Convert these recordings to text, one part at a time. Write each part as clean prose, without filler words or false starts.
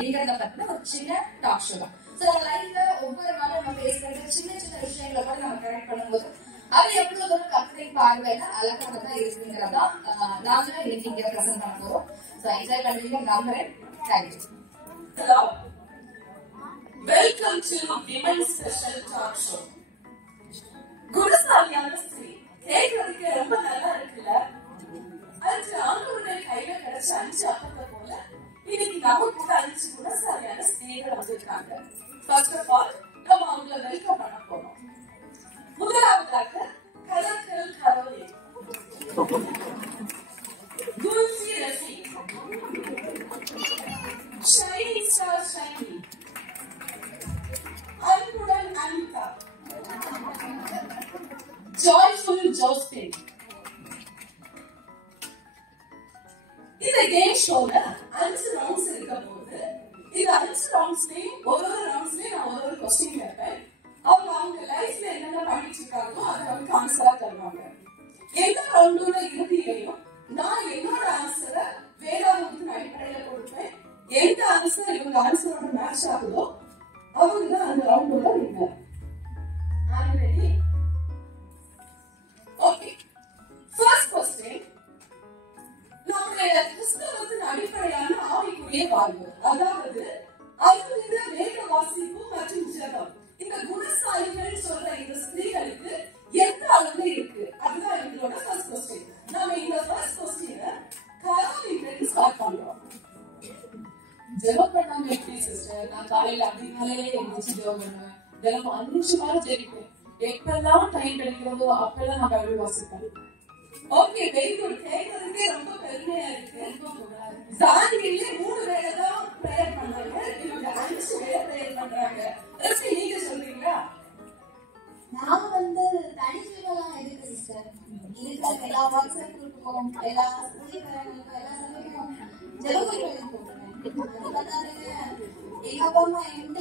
அப்படிங்கறத பத்தின ஒரு சின்ன டாக் ஷோ தான். சோ லைஃப்ல ஒவ்வொரு நாளும் நம்ம பேசுறது சின்ன சின்ன விஷயங்களை கூட நம்ம கனெக்ட் பண்ணும்போது அது எவ்வளவு தூரம் கற்பனை பார்வையில அழகாக தான் இருக்குங்கிறதா நாங்களும் இன்னைக்கு இங்க பிரசன்ட் பண்ண போறோம். சோ என்ஜாய் பண்ணுவீங்க நம்புறேன். Thank you. Welcome to women's special talk show. குணசாலியான ஸ்திரீ கேட்கறதுக்கு ரொம்ப நல்லா இருக்குல்ல? அது ஆண்களுடைய கையில கிடைச்ச 5 அப்பத்தை போல இன்னைக்கு நம்ம கூட 5 குணசாலியான ஸ்திரீகள் வந்திருக்காங்க. ஃபர்ஸ்ட் ஆஃப் ஆல் நம்ம அவங்களை வெல்கம் பண்ண போறோம். முதலாவதாக கலக்கல் கரோலி, குல்சி ரசி, ஷைனி ஸ்டார் ஷைனி, அன்புடன் அனிதா, ஜாய்ஃபுல் ஜோஸ்பின். இந்த கேம் ஷோல 5 ரவுண்ட்ஸ் இருக்க போது இந்த 5 ரவுண்ட்ஸ்லயும் ஒரு ரவுண்ட்ஸ்லயும் நான் ஒரு கொஸ்டின் கேட்பேன். அவங்க லைஃப்ல என்னென்ன பண்ணிட்டு இருக்காங்களோ அதை நமக்கு ஆன்சரா தருவாங்க. எந்த ரவுண்டோட இறுதியிலையும் நான் என்னோட ஆன்சரை வேதாந்தத்தின் அடிப்படையில கொடுப்பேன். எந்த ஆன்சர் இவங்க ஆன்சரோட மேட்ச் ஆகுதோ அவங்க தான் அந்த ரவுண்டோட winner. Ready? Okay. First question, நம்முடைய கிறிஸ்தவத்தின் அடிப்படையான ஆவிக்குரிய வாழ்வு, அதாவது அறிவித வேத வாசிப்பு மற்றும் ஜெபம், இந்த குணசாலிகள் சொல்ற இந்த ஸ்திரீகளுக்கு எந்த அளவுல இருக்கு? அதுதான் எங்களோட ஃபர்ஸ்ட் கொஸ்டின். நாம இந்த ஃபர்ஸ்ட் கொஸ்டினை கரோலின் ஸ்டார்ட் பண்றோம். ஜெபம் பண்ணாம எப்படி சிஸ்டர்? நான் காலையில அதிகாலையிலே எழுந்திரிச்சு ஜெபம் பண்ணுவேன். தினமும் 5 நிமிஷமாவது ஜெபிப்பேன். எப்பெல்லாம் டைம் கிடைக்கிறதோ அப்பெல்லாம் நான் பைபிள் வாசிப்பேன். Okay, very good. கேட்கறதுக்கே ரொம்ப பெருமையா இருக்கு. சாந்தியிலே 3 வேளை தான் பிரேயர் பண்றாங்க, இவங்க 5 வேளை பிரேயர் பண்றாங்க. ரசி, நீங்க சொல்றீங்களா? நாங்க தனிச்சுலாம் எதுக்கு சிஸ்டர், இருக்கிற எல்லா வாட்ஸ்அப் குரூப்புக்கும் எல்லா ஸ்கூலுக்கும் எல்லா சமயமும் ஜெபக்குறிப்புகள் போட்டுருவேன். அது பார்த்தாருங்க எங்க அப்பா அம்மா எங்க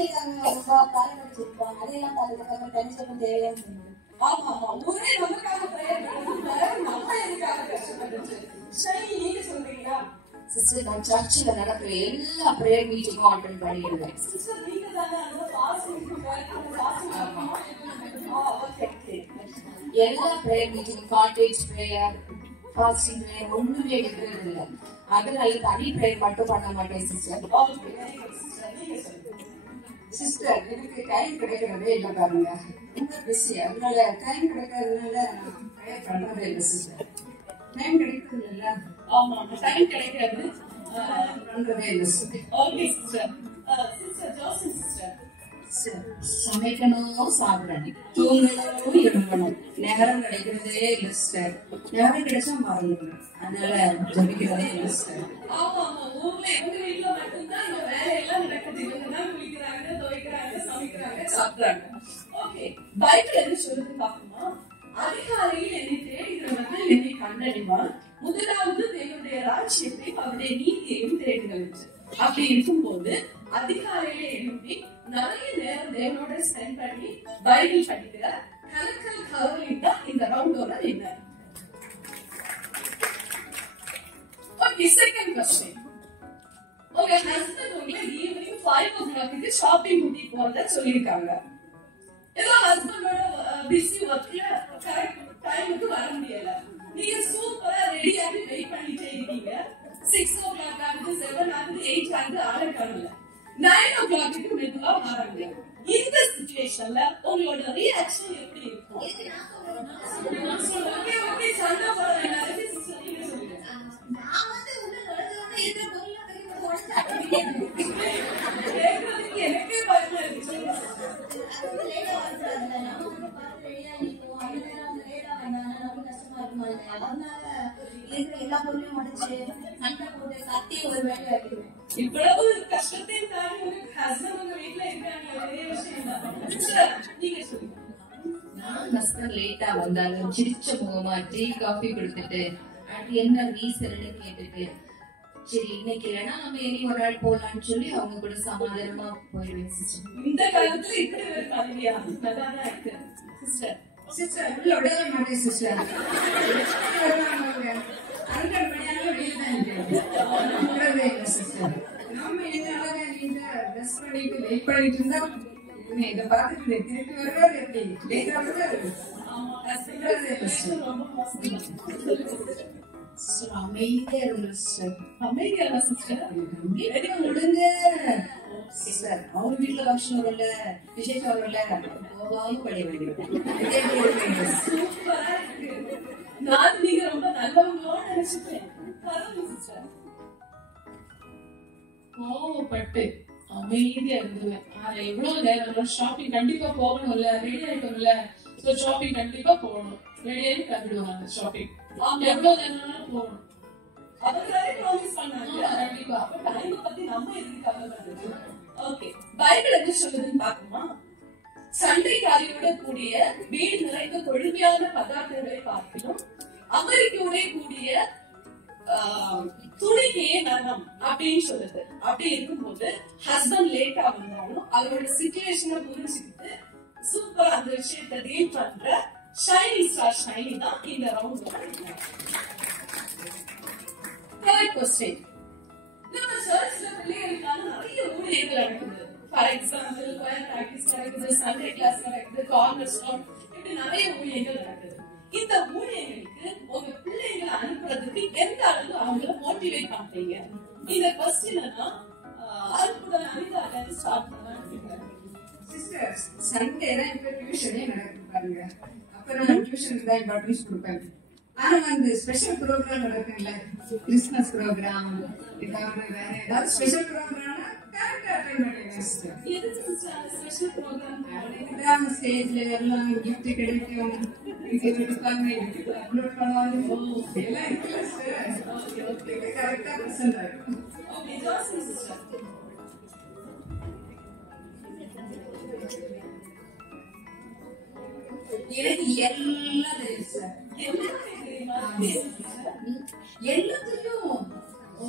காலை வச்சிருப்பாங்க, அதையெல்லாம் பாதுகாப்பாங்க. தனிச்சலும் தேவையான சொல்லுங்க. ஆமா ஆமா, ஊரே நமக்காக பிரேயர் பண்ணுறது, நம்ம எதுக்காக கஷ்டப்பட்டுச்சு. சரி, நீங்க சொல்றீங்களா? சிஸ்டர் நான் சர்ச்சில் நடக்கிற எல்லா ப்ரேயர் மீட்டிங்கும் அட்டெண்ட் பண்ணிடுவேன். சிஸ்டர், நீங்க தானே அந்த பாசிங் எல்லா prayer meeting, cottage prayer, fasting prayer ஒண்ணுமே எடுக்கிறது இல்லை. அதனால தனி ப்ரேயர் மட்டும் பண்ண மாட்டேன் சிஸ்டர். சிஸ்டர், எனக்கு டைம் கிடைக்கிறதே இல்லை பாருங்க, பிஸி. அதனால டைம் கிடைக்கிறதுனால நான் ப்ரேயர் பண்றதே இல்லை சிஸ்டர். டைம் கிடைக்கிறது இல்ல. ஆமா, டைம் கிடைக்காது, பண்றதே இல்லை sister. Okay sister. Sister Joseph sister, சமைக்கணும், சாப்பிடணும், தூங்கணும், எழும்பணும், நேரம் கிடைக்கிறதே இல்லை சிஸ்டர். நேரம் கிடைச்சா மறந்துடும், அதனால ஜபிக்கிறதே இல்லை சிஸ்டர். ஆமா ஆமா, ஊர்ல எங்க வீட்டுல மட்டும்தான் இந்த வேலையெல்லாம் நடக்குது. இவங்க தான் குளிக்கிறாங்க, துவைக்கிறாங்க, சமைக்கிறாங்க, சாப்பிடுறாங்க. ஓகே, பைபிள் என்ன சொல்லுது பாக்கணுமா? அதிகாலையில் என்னை தேடுகிறவர்கள் என்னை கண்டறிவார், முதலாவது தேவனுடைய ராஜ்யத்தை அவருடைய நீதியையும் தேடுங்கள். அப்படி இருக்கும்போது அதிகாலையில எழுப்பி நிறைய நேரம் தேவனோட ஸ்பெண்ட் பண்ணி பைபிள் படிக்கிற கலக்கல் கரோலின் தான் இந்த ரவுண்டோட வின்னர். Okay, second question. உங்க ஹஸ்பண்ட் உங்களை ஈவினிங் 5 o'clock ஷாப்பிங் கூட்டிட்டு போறதா சொல்லிருக்காங்க. ஏதோ ஹஸ்பண்டோட பிஸி ஒர்க்ல கரெக்ட் டைமுக்கு வர முடியல. நீங்க சூப்பரா ரெடியாகி வெயிட் பண்ணிட்டே இருக்கீங்க. 6 o'clock ஆகுது, 7 ஆகுது, 8 ஆகுது, ஆளே காணல. 9 o'clock மெதுவா வராங்க. இந்த சிச்சுவேஷன்ல உங்களோட ரியாக்ஷன் எப்படி இருக்கும்? ஓகே ஓகே, சண்டை போட வேண்டாம். நீங்க சொல்லுங்க. நான் உள்ள நுழைஞ்சோடனே இருக்கிற பொருளை கேட்கறதுக்கு எனக்கே பயமா இருக்கு. லேட்டா வந்துடாதுல, நம்ம பார்த்து ரெடியா நிற்போம். அந்த நேரம் லேட்டா வந்தாங்கன்னா நமக்கு கஷ்டமா இருக்குமா இல்லையா? அதனால இருக்கிற எல்லா பொருளையும் உடைச்சு சண்டை போட்டு கத்தி ஒரு வேலையை ஆக்கிடுவேன். இவ்வளவு கஷ்டத்தையும் தாண்டி உங்க ஹஸ்பண்ட் உங்க வீட்டுல இருக்காங்க, பெரிய விஷயம் தான். நீங்க சொல்லுங்க. நான் ஹஸ்பண்ட் லேட்டா வந்தாலும் சிரிச்ச முகமா டீ காஃபி கொடுத்துட்டு அது என்ன ரீசன்னு கேட்டுட்டு, சரி இன்னைக்கு இல்லைன்னா நம்ம இனி ஒரு நாள் போலான்னு சொல்லி அவங்க கூட சமாதானமா போயிடுவேன் சிஸ்டர். இந்த காலத்துல இப்படி ஒரு பதவியா நல்லாதான் இருக்கு சிஸ்டர். சிஸ்டர் உள்ள விடவே மாட்டேன் சிஸ்டர். அங்கே மணியாலும் வெளியே தான் இருக்கு. நம்ம எங்க அழகா நீங்க வெயிட் பண்ணிட்டு இருந்தா இதை பார்த்துட்டு திருப்பி வருவாரு எப்படி அமைதியா இருந்தேன் சிஸ்டர். அமைதியா சிஸ்டர் விடுங்க சிஸ்டர். அவங்க வீட்டுல ஃபங்க்ஷன் வரல, விசேஷம் வரல, போகாம பழைய நான் நீங்க ரொம்ப நல்லவங்களோட நினைச்சிட்டேன். கோவப்பட்டு அமைதியா இருந்துவேன். ஆனா எவ்வளவு நேரம் ஷாப்பிங் கண்டிப்பா போகணும்ல, ரெடி ஆயிட்டோம்ல, சோ ஷாப்பிங் கண்டிப்பா போகணும். ரெடி ஆகி கிளம்பிடுவாங்க ஷாப்பிங். எவ்வளவு நேரம் போகணும். அவங்களாலே ப்ராமிஸ் பண்ணாங்க. கண்டிப்பா. டைம் பத்தி நம்ம எதுக்கு கவலைப்படுறது? ஓகே, பைபிள் என்ன சொல்லுதுன்னு பாக்குமா? சண்டைக்காரியோட கூடிய வீடு நிறைந்த கொழுமையான பதார்த்தங்களை பார்க்கணும், அமெரிக்கோட கூடிய துணிக்கே நலம் அப்படின்னு சொல்லுது. அப்படி இருக்கும்போது ஹஸ்பண்ட் லேட்டா வந்தாலும் அவரோட சிச்சுவேஷனை புரிஞ்சுக்கிட்டு சூப்பர் அந்த விஷயத்தை டீல் பண்ற ஷைனி ஸ்டார் ஷைனி தான் இந்த ரவுண்ட். தேர்ட் கொஸ்டின், நம்ம சர்ச்ல பிள்ளைகளுக்கான நிறைய ஊழியர்கள் நடக்குது. ஃபார் எக்ஸாம்பிள் கொயர் பிராக்டிஸ் நடக்குது, சண்டே கிளாஸ் நடக்குது, கார்னர் ஸ்டோன், இப்படி நிறைய ஊழியர்கள் நடக்குது. இந்த ஊழியர்களுக்கு உங்க பிள்ளைங்களை அனுப்புறதுக்கு எந்த அளவுக்கு அவங்கள மோட்டிவேட் பண்றீங்க? இந்த கொஸ்டின் எல்லாம் அற்புதம் அனிதா ஸ்டார்ட் பண்ணலாம். சிஸ்டர், சண்டே தான் இப்ப டியூஷனே நடக்குது பாருங்க. அப்ப நான் டியூஷனுக்கு தான் இம்பார்ட்டன்ஸ் கொடுப்பேன். ஆனா வந்து ஸ்பெஷல் ப்ரோக்ராம் நடக்குல்ல, கிறிஸ்மஸ் ப்ரோக்ராம், ஏதாவது வேற ஏதாவது ஸ்பெஷல் ப்ரோக்ராம்னா கரெக்டா அட்டெண்ட் பண்ணுங்க சிஸ்டர். எதுக்கு சிஸ்டர் அந்த ஸ்பெஷல் ப்ரோக்ராம்? அதுதான் ஸ்டேஜ்ல எல்லாம் கிஃப்ட் கிடைக்கும், இது கொடுப்பாங்க, இது அப்லோட் பண்ணுவாங்க, எல்லாம் இருக்குல்ல சிஸ்டர். ஓகே ஓகே, கரெக்டா பிரசன்ட் ஆகும். ஓகே, ஜாஸ்தி சிஸ்டர். எனக்கு எல்லாம் தெரியும் சார். எல்லாத்தையும்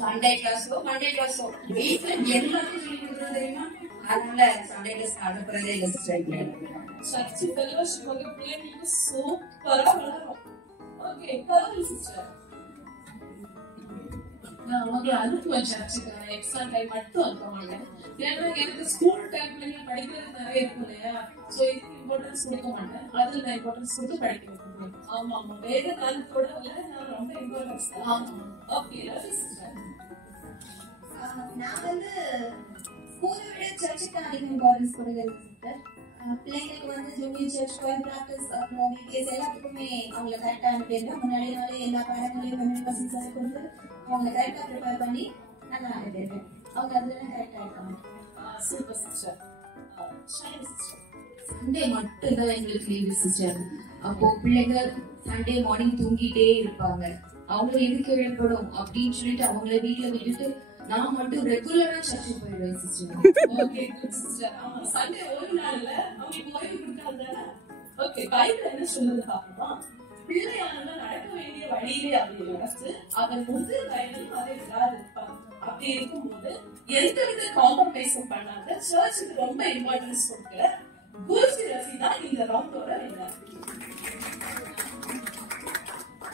சண்டே கிளாஸோ மண்டே கிளாஸோ வீட்டுல எல்லாத்தையும் சொல்லி கொடுக்குறது தெரியுமா? அதனால சண்டே கிளாஸ் அனுப்புறதே இல்லை சிஸ்டர். சர்ச் ஃபெலோஷிப் உங்க பிள்ளைங்களுக்கு சூப்பரா வளரும். Okay, colour sister. நான் அவங்களை அனுப்புவேன் சர்ச்சுக்கு. எக்ஸாம் டைம் மட்டும் அனுப்ப மாட்டேன். ஏன்னா எனக்கு ஸ்கூல் டைம்ல படிக்கிறது நிறைய இருக்கும் இல்லையா, சோ இதுக்கு இம்பார்ட்டன்ஸ் கொடுக்க மாட்டேன். அதுல நான் இம்பார்ட்டன்ஸ் கொடுத்து படிக்க வைக்கிறேன். ஆமா ஆமா, வேற காலத்தோட நான் ரொம்ப இம்பார்ட்டன்ஸ். Okay sister. நான் வந்து ஸ்கூலை விட சர்ச்சுக்கு அதிக இம்பார்ட்டன்ஸ் கொடுக்குறது சிஸ்டர். பிள்ளைங்களுக்கு வந்து ஜூனியர் சர்ச் கோயில் பிராக்டிஸ் அப்புறம் வீடியோஸ் எல்லாத்துக்குமே அவங்கள கரெக்டாக அனுப்பிடுறேன். முன்னாடி நாளே எல்லா பாடங்களையும் 100% சொல்லி கொடுத்து அவங்களை கரெக்டாக ப்ரிப்பேர் பண்ணி நல்லா அனுப்பிடுறேன். அவங்க அதுலாம் கரெக்டாக இருக்காங்க. Super sister. சண்டே மட்டும் தான் எங்களுக்கு லீவு சிஸ்டர். அப்போ பிள்ளைங்க சண்டே மார்னிங் தூங்கிட்டே இருப்பாங்க. அவங்க எதுக்கு எழுப்படும் அப்படின்னு சொல்லிட்டு அவங்கள வீட்டுல விட்டுட்டு நான் மட்டும் ரெகுலரா சர்ச்சுக்கு போயிடுவேன் சிஸ்டர். Okay good sister. ஆமா, சண்டே ஒரு நாள்ல அவங்க ஓய்வு கொடுக்கறதானே. ஓகே, பைபிள் என்ன சொல்லுது பாப்போமா? பிள்ளையானவன் நடக்க வேண்டிய வழியிலே அப்படி நடந்து அவன் முதல் வயதில் அதை விடாது இருப்பான். அப்படி இருக்கும்போது எந்தவித காம்ப்ரமைஸும் பண்ணாத சர்ச்சுக்கு ரொம்ப இம்பார்ட்டன்ஸ் கொடுக்கிற குருஜி ரஃபி தான் இந்த ரவுண்டோட வின்னர்.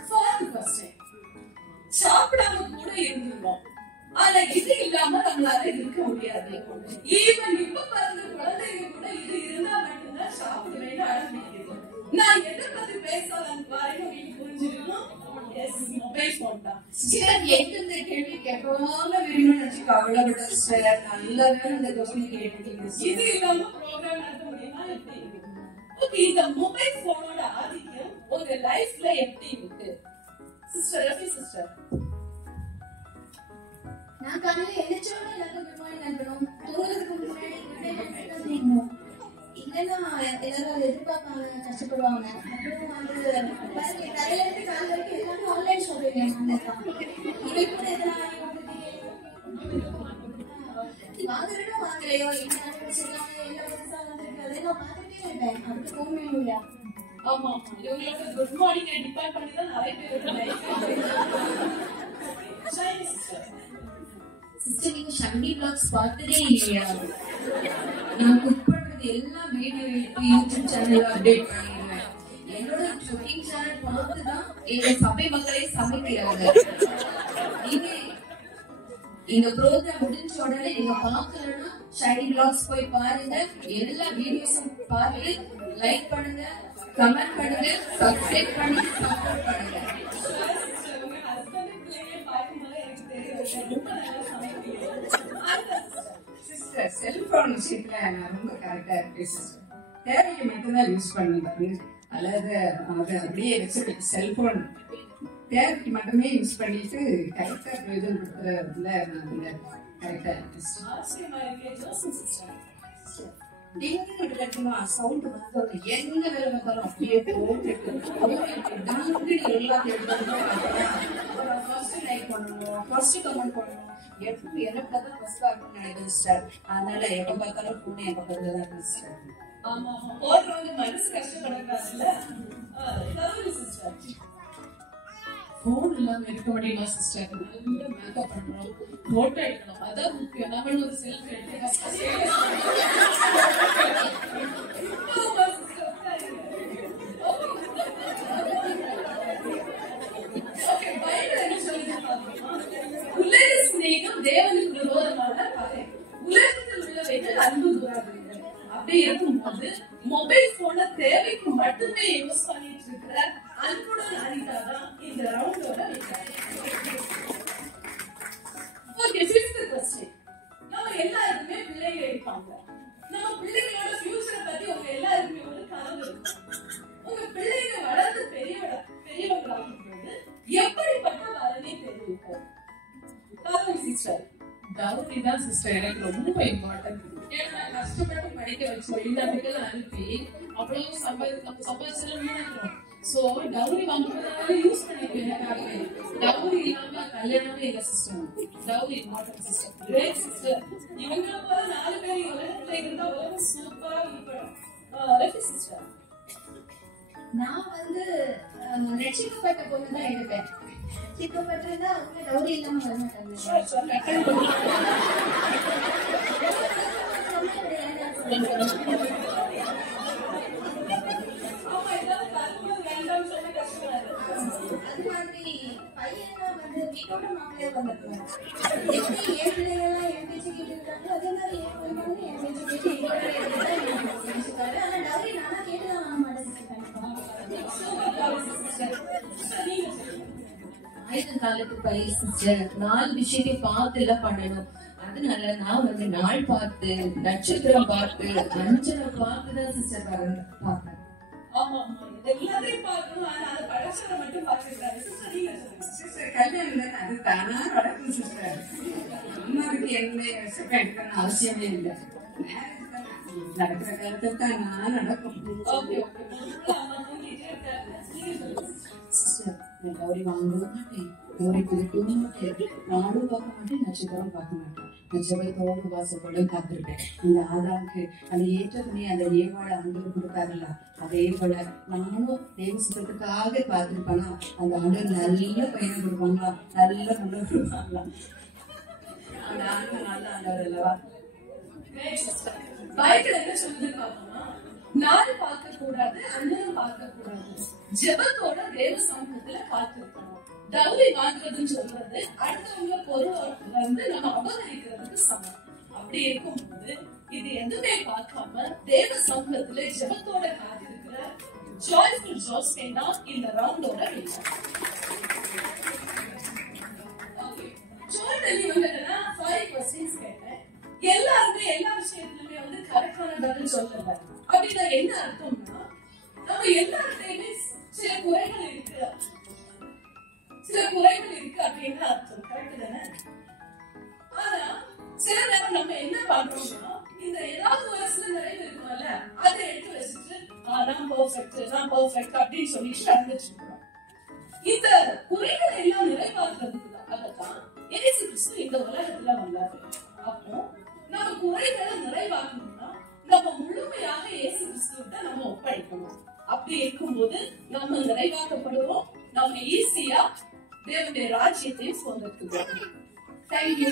ஃபோர்த் क्वेश्चन, சாப்பிடாம கூட இருந்துருவோம், ஆனா இது இல்லாம நம்மளால இருக்க முடியாது. ஈவன் இப்ப பிறந்த குழந்தைங்க கூட இது இருந்தா மட்டும்தான் சாப்பிடுவேன்னு ஆரம்பிக்குது. நான் எதை பத்தி பேசலான்னு பாருங்க, உங்களுக்கு புரிஞ்சிருக்கணும். மொபைல் போன் தான் சிஸ்டர். எந்த கேள்வி கேட்கவாம வேணும்னு நினைச்சு அவ்வளவு சிஸ்டர். நல்ல வேலை இந்த கொஸ்டின் கேட்டீங்க. இது இல்லாம ப்ரோக்ராம் நடத்த முடியுமா எப்படி? ஓகே, இந்த மொபைல் போனோட ஆதிக்கம் உங்க லைஃப்ல எப்படி இருக்கு சிஸ்டர்? ரஃபி சிஸ்டர். நான் காலையில எழுந்திரிச்சோட எல்லாருக்கும் குட் மார்னிங் அனுப்பணும். தூங்குறதுக்கு முன்னாடி குட் நைட் அனுப்பணும். இல்லைன்னா எல்லாரும் எதிர்பார்ப்பாங்க, கஷ்டப்படுவாங்க. அப்புறம் வந்து தலையில இருந்து கால் வரைக்கும் எல்லாமே ஆன்லைன் ஷாப்பிங். இவை கூட எதனா வாங்குறதோ வாங்கலையோ என்ன அனுப்பிச்சிருக்காங்க, என்ன புதுசா வந்திருக்கு அதெல்லாம் பார்த்துட்டே இருப்பேன். அப்படி போகவே இல்லையா? ஆமா, இவங்களோட குட் மார்னிங் டிபெண்ட் பண்ணி தான் நிறைய பேர் சிஸ்டர். நீங்க ஷண்டி பிளாக்ஸ் பார்த்ததே இல்லையா? நான் குக் பண்றது எல்லாம் வீடியோ எடுத்து யூடியூப் சேனல்ல அப்டேட் பண்ணிடுவேன். என்னோட குக்கிங் சேனல் பார்த்துதான் எங்க சபை மக்களே சமைக்கிறாங்க. நீங்க இந்த ப்ரோக்ராம் முடிஞ்ச உடனே நீங்க பார்க்கலன்னா ஷைனிங் பிளாக்ஸ் போய் பாருங்க. எல்லா வீடியோஸும் பார்த்து லைக் பண்ணுங்க, கமெண்ட் பண்ணுங்க, சப்ஸ்கிரைப் பண்ணி சப்போர்ட் பண்ணுங்க. சிஸ்டர் செல்போன் விஷயத்துல நான் ரொம்ப கரெக்டா இருக்கேன் சிஸ்டர். தேவைக்கு மட்டும்தான் யூஸ் பண்ணுவேன். அல்லது அதை அப்படியே வச்சு செல்போன் தேவைக்கு மட்டுமே யூஸ் பண்ணிட்டு கரெக்டா பிரயோஜனப்படுத்துறதுல நான் கரெக்டா இருக்கேன். சவுண்ட் வந்து என்ன வேலை பார்த்தாலும் அப்படியே போட்டு எல்லாத்தையும் ஃபர்ஸ்ட் லைக் பண்ணணும், ஃபர்ஸ்ட் கமெண்ட் பண்ணணும். எப்படி எனக்கு தான் ஃபர்ஸ்ட் ஆகணும்னு நினைக்கிறேன் சிஸ்டர். அதனால எப்ப பார்த்தாலும் போன் என் பக்கத்துல தான் இருக்கு சிஸ்டர். ஆமா போடுறவங்க மனசு கஷ்டப்படக்கூடாதுல்ல. சிஸ்டர் போன் இல்லாம இருக்க முடியுமா சிஸ்டர்? நல்ல மேக்கப் பண்ணணும், போட்டோ எடுக்கணும், அதான் முக்கியம். நம்மளும் ஒரு செல்ஃபி எடுத்து உலக சிநேகம் தேவனுக்கு விரோதமான பகை, உலகத்தில் உள்ளவைகள் அன்பு கூறாதீர்கள். அப்படி இருக்கும்போது மொபைல் போன தேவைக்கு மட்டுமே யூஸ் பண்ணிட்டு இருக்கிற அன்புடன் அனிதாதான் இந்த ரவுண்டோட ஓகே. ஃபிஃப்த் क्वेश्चन, நம்ம எல்லாருக்குமே பிள்ளைங்க இருப்பாங்க. நம்ம பிள்ளைங்களோட ஃபியூச்சரை பத்தி உங்க எல்லாருக்குமே ஒரு கனவு இருக்கும். உங்க பிள்ளைங்க வளர்ந்து பெரியவங்களாகும் போது எப்படிப்பட்ட வரனை தெரிவிப்போம்? சிஸ்டர் டவுரி தான் சிஸ்டர் எனக்கு ரொம்ப இம்பார்ட்டன்ட். ஏன்னா கஷ்டப்பட்டு படிக்க வச்சோம், இல்லத்துக்கு அனுப்பி அவ்வளவு சம்பாதிச்சு வீணாக்கிறோம். சோ டவுரி வாங்குறதுனால யூஸ் பண்ணிக்கிறேன். டவுரி இல்லாம கல்யாணமே இல்ல sister. Dowry important sister. Great sister. இவங்க போல 4 பேர் உலகத்துல இருந்தா உலகம் சூப்பரா இருக்கும். ரெஃபி சிஸ்டர். நான் வந்து ரட்சிக்கப்பட்ட பொண்ணு தான் எடுப்பேன். ரட்சிக்கப்பட்டிருந்தா அவங்க டவுரி இல்லாம வர மாட்டாங்க. அது மாதிரி பையனா வந்து வீட்டோட மாப்பிள்ளையா வந்துருக்காங்க. எப்படி என் பிள்ளைங்கெல்லாம் என் பேச்சு கேட்டு இருக்காங்க, அதே மாதிரி என் பையன் என் பேச்சு கேட்டு ஆனா டவுரி நானா கேட்டுதான் வாங்க மாட்டேன். ஆயுத காலத்து பயிர் சிஸ்டர் 4 விஷயத்தை பார்த்து எல்லாம் பண்ணணும். அதனால நான் வந்து நாள் பார்த்து, நட்சத்திரம் பார்த்து, அஞ்சனை பார்த்துதான் சிஸ்டர் பார்ப்பேன். ஆமா ஆமா எல்லாத்தையும் பார்க்கணும். ஆனா அதை படைச்சதை மட்டும் பார்த்துருக்காரு. சிஸ்டர் நீங்க சொல்லுங்க. சிஸ்டர் கல்யாணம் அது தானா நடக்கும் சிஸ்டர். அம்மாவுக்கு என்ன ரெசிபி எடுக்கணும் அவசியமே இல்லை. நடக்கிற காலத்துல தானா நடக்கும். Okay okay. அம்மா தூங்கிட்டே இருக்காங்க. நீங்க சொல்லுங்க சிஸ்டர். நான் டவுரி வாங்கவே மாட்டேன், டவுரி கொடுக்கவே மாட்டேன், நானும் பார்க்க மாட்டேன், நட்சத்திரம் பார்க்க மாட்டேன். நான் ஜெபத்தோடு வாசப்போட காத்திருப்பேன். இந்த ஆதாமுக்கு அந்த ஏற்ற துணி அந்த ஏவாள ஆண்டவர் கொடுத்தாருல்ல, அதே போல நானும் தேவ சுத்தத்துக்காக பார்த்திருப்பேனா அந்த ஆண்டவர் நல்ல பையனை கொடுப்பாங்களா, நல்ல பொண்ணு கொடுப்பாங்களா. அந்த ஆண்டவர் நல்ல ஆண்டவர் அல்லவா. பைபிள் என்ன சொல்லுது பாப்போமா? நாள் பார்க்க கூடாது, அண்ணனும் பார்க்க கூடாது, ஜெபத்தோட தேவ சமூகத்துல காத்திருக்கணும். டவுரி வாங்குறதுன்னு சொல்றது அடுத்தவங்க பொருள் வந்து நம்ம அபகரிக்கிறதுக்கு சமம். அப்படி இருக்கும்போது இது எதுவுமே பார்க்காம தேவ சமூகத்துல ஜெபத்தோட காத்திருக்கிற ஜாய்ஃபுல் ஜோஸ்பேன் தான் இந்த ரவுண்டோட வின்னர். ஜோர்டன் இவங்கன்னா 5 क्वेश्चंस கேட்டேன். எல்லாருமே எல்லா விஷயத்துலயுமே வந்து கரெக்டான பதில் சொல்லல. அப்படின்னா என்ன அர்த்தம்னா நம்ம எல்லாத்தையுமே சில குறைகள் இருக்கு அப்படின்னு அர்த்தம். கரெக்ட் தானே? ஆனா சில நேரம் நம்ம என்ன பண்றோம்னா இந்த ஏதாவது ஒரு சில நிறைவு இருக்கும்ல அதை எடுத்து வச்சுட்டு நான் பெர்ஃபெக்ட் அப்படின்னு சொல்லிட்டு நடந்துச்சுக்கிறோம். இந்த குறைகள் எல்லாம் நிறைவாக்குறதுக்காகத்தான் இயேசு கிறிஸ்து இந்த உலகத்துல வந்தாரு. அப்போ நம்ம குறைகளை நிறைவாக்கணும்னா நம்ம முழுமையாக இயேசு கிறிஸ்துவிட்ட நம்ம ஒப்படைக்கணும். அப்படி இருக்கும்போது நம்ம நிறைவாக்கப்படுவோம். நம்ம ஈஸியா தேவனுடைய ராஜ்யத்தை சொந்தத்துக்குவோம். தேங்க்யூ.